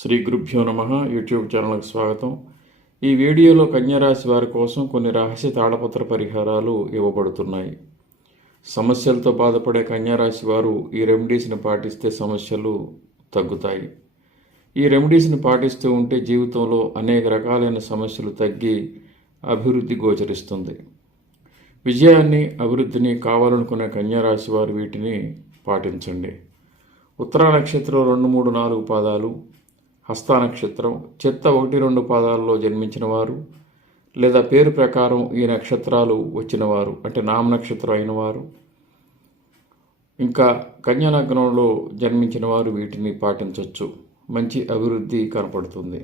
శ్రీ గురుభ్యో నమ. యూట్యూబ్ ఛానల్కి స్వాగతం. ఈ వీడియోలో కన్యారాశి వారి కోసం కొన్ని రహస్య తాళపత్ర పరిహారాలు ఇవ్వబడుతున్నాయి. సమస్యలతో బాధపడే కన్యారాశి వారు ఈ రెమెడీస్ని పాటిస్తే సమస్యలు తగ్గుతాయి. ఈ రెమెడీస్ని పాటిస్తూ ఉంటే జీవితంలో అనేక రకాలైన సమస్యలు తగ్గి అభివృద్ధి గోచరిస్తుంది. విజయాన్ని అభివృద్ధిని కావాలనుకునే కన్యారాశి వారు వీటిని పాటించండి. ఉత్తరా నక్షత్రం 2, 3, 4 పాదాలు, హస్త నక్షత్రం, చిత్త 1, 2 పాదాల్లో జన్మించిన వారు లేదా పేరు ప్రకారం ఈ నక్షత్రాలు వచ్చిన వారు అంటే నామ నక్షత్రం అయిన వారు, ఇంకా కన్యా లగ్నంలో జన్మించిన వారు వీటిని పాటించవచ్చు. మంచి అభివృద్ధి కనపడుతుంది.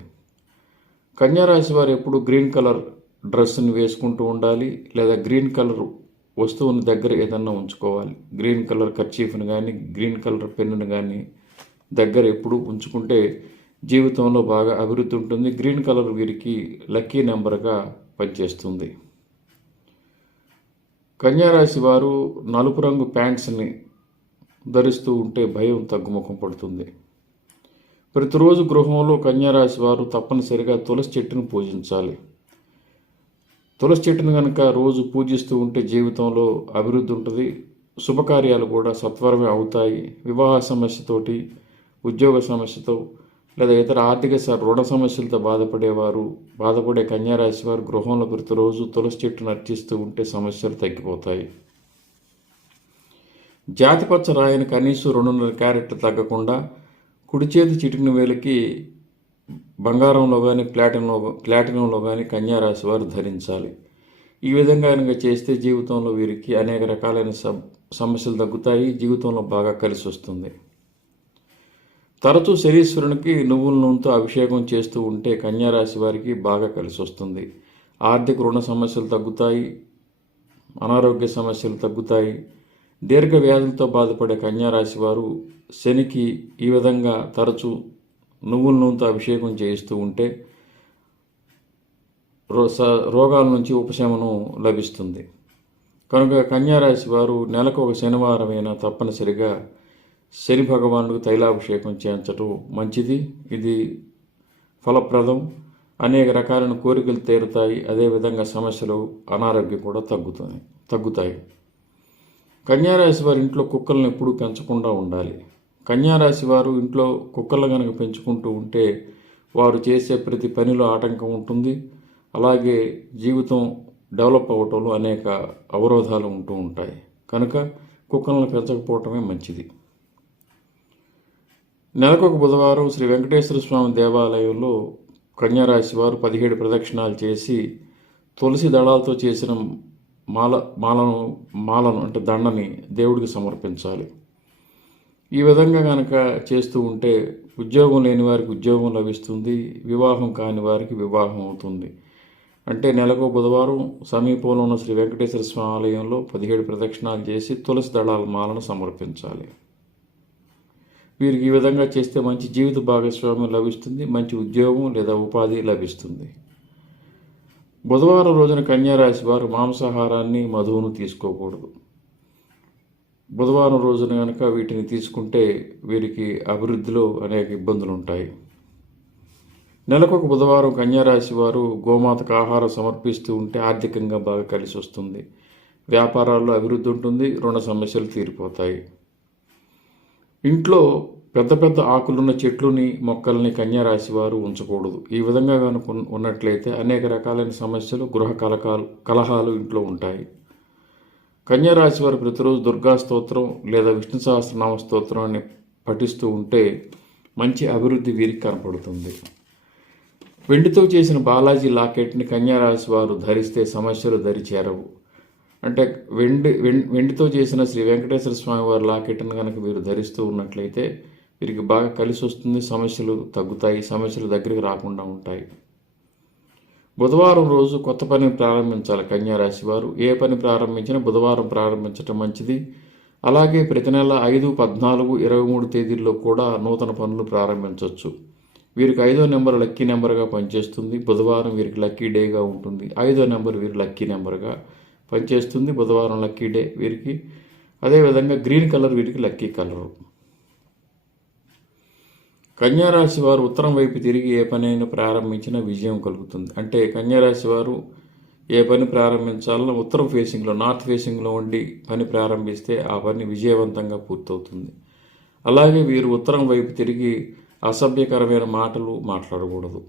కన్యారాశి వారు ఎప్పుడు గ్రీన్ కలర్ డ్రెస్ని వేసుకుంటూ ఉండాలి లేదా గ్రీన్ కలర్ వస్తువుని దగ్గర ఏదన్నా ఉంచుకోవాలి. గ్రీన్ కలర్ కర్చీఫ్ని కానీ గ్రీన్ కలర్ పెన్నుని కానీ దగ్గర ఎప్పుడు ఉంచుకుంటే జీవితంలో బాగా అభివృద్ధి ఉంటుంది. గ్రీన్ కలర్ వీరికి లక్కీ నెంబర్గా పనిచేస్తుంది. కన్యారాశి వారు నలుపు రంగు ప్యాంట్స్ని ధరిస్తూ ఉంటే భయం తగ్గుముఖం పడుతుంది. ప్రతిరోజు గృహంలో కన్యారాశి వారు తప్పనిసరిగా తులసి చెట్టును పూజించాలి. తులసి చెట్టును కనుక రోజు పూజిస్తూ ఉంటే జీవితంలో అభివృద్ధి ఉంటుంది. శుభకార్యాలు కూడా సత్వరమే అవుతాయి. వివాహ సమస్యతోటి, ఉద్యోగ సమస్యతో లేదా ఇతర ఆర్థిక రుణ సమస్యలతో బాధపడే కన్యారాశి వారు గృహంలో ప్రతిరోజు తులసి చెట్టును అర్చిస్తూ ఉంటే సమస్యలు తగ్గిపోతాయి. జాతిపచ్చ రాయిని కనీసం 2.5 క్యారెట్లు తగ్గకుండా కుడి చేతి చిటికిన వేలకి బంగారంలో కానీ ప్లాటినంలో కానీ కన్యారాశి వారు ధరించాలి. ఈ విధంగా కనుక చేస్తే జీవితంలో వీరికి అనేక రకాలైన సమస్యలు తగ్గుతాయి. జీవితంలో బాగా కలిసి వస్తుంది. తరచూ శనీశ్వరునికి నువ్వుల నూనెతో అభిషేకం చేస్తూ ఉంటే కన్యారాశి వారికి బాగా కలిసి వస్తుంది. ఆర్థిక రుణ సమస్యలు తగ్గుతాయి. అనారోగ్య సమస్యలు తగ్గుతాయి. దీర్ఘ వ్యాధులతో బాధపడే కన్యారాశి వారు శనికి ఈ విధంగా తరచూ నువ్వుల నూనెతో అభిషేకం చేయిస్తూ ఉంటే రోగాల నుంచి ఉపశమనం లభిస్తుంది. కనుక కన్యారాశి వారు నెలకు ఒక శనివారమైనా తప్పనిసరిగా శని భగవానుడికి తైలాభిషేకం చేయించటం మంచిది. ఇది ఫలప్రదం. అనేక రకాలైన కోరికలు తీరుతాయి. అదేవిధంగా సమస్యలు, అనారోగ్యం కూడా తగ్గుతాయి. కన్యారాశి వారి ఇంట్లో కుక్కలను ఎప్పుడూ పెంచకుండా ఉండాలి. కన్యారాశి వారు ఇంట్లో కుక్కలు కనుక పెంచుకుంటూ ఉంటే వారు చేసే ప్రతి పనిలో ఆటంకం ఉంటుంది. అలాగే జీవితం డెవలప్ అవ్వటంలో అనేక అవరోధాలు ఉంటూ ఉంటాయి. కనుక కుక్కలను పెంచకపోవటమే మంచిది. నెలకొక బుధవారం శ్రీ వెంకటేశ్వర స్వామి దేవాలయంలో కన్యారాశి వారు 17 ప్రదక్షిణాలు చేసి తులసి దళాలతో చేసిన మాలను అంటే దండని దేవుడికి సమర్పించాలి. ఈ విధంగా కనుక చేస్తూ ఉంటే ఉద్యోగం లేని వారికి ఉద్యోగం లభిస్తుంది. వివాహం కాని వారికి వివాహం అవుతుంది. అంటే నెలకు బుధవారం సమీపంలో ఉన్న శ్రీ వెంకటేశ్వర స్వామి ఆలయంలో 17 ప్రదక్షిణాలు చేసి తులసి దళాల మాలను సమర్పించాలి. వీరికి ఈ విధంగా చేస్తే మంచి జీవిత భాగస్వామ్యం లభిస్తుంది. మంచి ఉద్యోగం లేదా ఉపాధి లభిస్తుంది. బుధవారం రోజున కన్యారాశి వారు మాంసాహారాన్ని, మధువును తీసుకోకూడదు. బుధవారం రోజున కనుక వీటిని తీసుకుంటే వీరికి అభివృద్ధిలో అనేక ఇబ్బందులు ఉంటాయి. నెలకొక బుధవారం కన్యారాశి వారు గోమాతకు ఆహారం సమర్పిస్తూ ఉంటే ఆర్థికంగా బాగా కలిసి వస్తుంది. వ్యాపారాల్లో అభివృద్ధి ఉంటుంది. రుణ సమస్యలు తీరిపోతాయి. ఇంట్లో పెద్ద పెద్ద ఆకులున్న చెట్లుని, మొక్కల్ని కన్యారాశి వారు ఉంచకూడదు. ఈ విధంగా కనుక ఉన్నట్లయితే అనేక రకాలైన సమస్యలు, గృహ కలహాలు ఇంట్లో ఉంటాయి. కన్యారాశి వారు ప్రతిరోజు దుర్గా స్తోత్రం లేదా విష్ణు సహస్రనామ స్తోత్రాన్ని పఠిస్తూ ఉంటే మంచి అభివృద్ధి వీరికి కనపడుతుంది. వెండితో చేసిన బాలాజీ లాకెట్ని కన్యారాశి వారు ధరిస్తే సమస్యలు దరిచేరవు. అంటే వెండితో చేసిన శ్రీ వెంకటేశ్వర స్వామి వారి లాకెట్ను కనుక వీరు ధరిస్తూ ఉన్నట్లయితే వీరికి బాగా కలిసి వస్తుంది. సమస్యలు తగ్గుతాయి. సమస్యలు దగ్గరికి రాకుండా ఉంటాయి. బుధవారం రోజు కొత్త పనిని ప్రారంభించాలి కన్యారాశి వారు. ఏ పని ప్రారంభించినా బుధవారం ప్రారంభించడం మంచిది. అలాగే ప్రతి నెల 5, 14, 23 తేదీల్లో కూడా నూతన పనులు ప్రారంభించవచ్చు. వీరికి 5వ నెంబర్ లక్కీ నెంబర్గా పనిచేస్తుంది. బుధవారం వీరికి లక్కీ డేగా ఉంటుంది. 5వ నెంబర్ వీరికి లక్కీ నెంబర్గా పనిచేస్తుంది. బుధవారం లక్కీ డే వీరికి. అదేవిధంగా గ్రీన్ కలర్ వీరికి లక్కీ కలరు. కన్యారాశి వారు ఉత్తరం వైపు తిరిగి ఏ పనైనా ప్రారంభించినా విజయం కలుగుతుంది. అంటే కన్యారాశి వారు ఏ పని ప్రారంభించాలన్నా ఉత్తరం ఫేసింగ్లో, నార్త్ ఫేసింగ్లో ఉండి పని ప్రారంభిస్తే ఆ పని విజయవంతంగా పూర్తవుతుంది. అలాగే వీరు ఉత్తరం వైపు తిరిగి అసభ్యకరమైన మాటలు మాట్లాడకూడదు.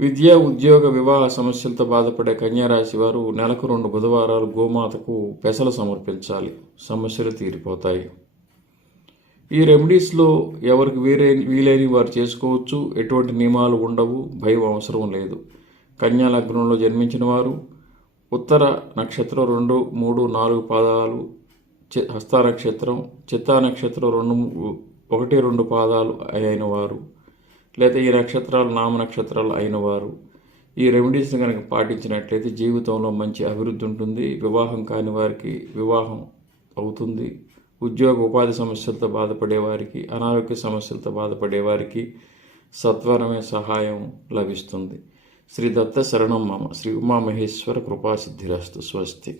విద్య, ఉద్యోగ, వివాహ సమస్యలతో బాధపడే కన్యారాశి వారు నెలకు 2 బుధవారాలు గోమాతకు పెసలు సమర్పించాలి. సమస్యలు తీరిపోతాయి. ఈ రెమెడీస్లో ఎవరికి వీలైన వారు చేసుకోవచ్చు. ఎటువంటి నియమాలు ఉండవు, భయం అవసరం లేదు. కన్యా లగ్నంలో జన్మించిన వారు ఉత్తర నక్షత్రం 2, 3, 4 పాదాలు, హస్త నక్షత్రం, చిత్తా నక్షత్రం 1, 2 పాదాలు అయిన వారు, లేదా ఈ నక్షత్రాలు నామ నక్షత్రాలు అయిన వారు ఈ రెమెడీస్ని కనుక పాటించినట్లయితే జీవితంలో మంచి అభివృద్ధి ఉంటుంది. వివాహం కాని వారికి వివాహం అవుతుంది. ఉద్యోగ ఉపాధి సమస్యలతో బాధపడే వారికి, అనారోగ్య సమస్యలతో బాధపడే వారికి సత్వరమే సహాయం లభిస్తుంది. శ్రీ దత్త శరణం మమ. శ్రీ ఉమామహేశ్వర కృపాసిద్ధిరస్తు. స్వస్తి.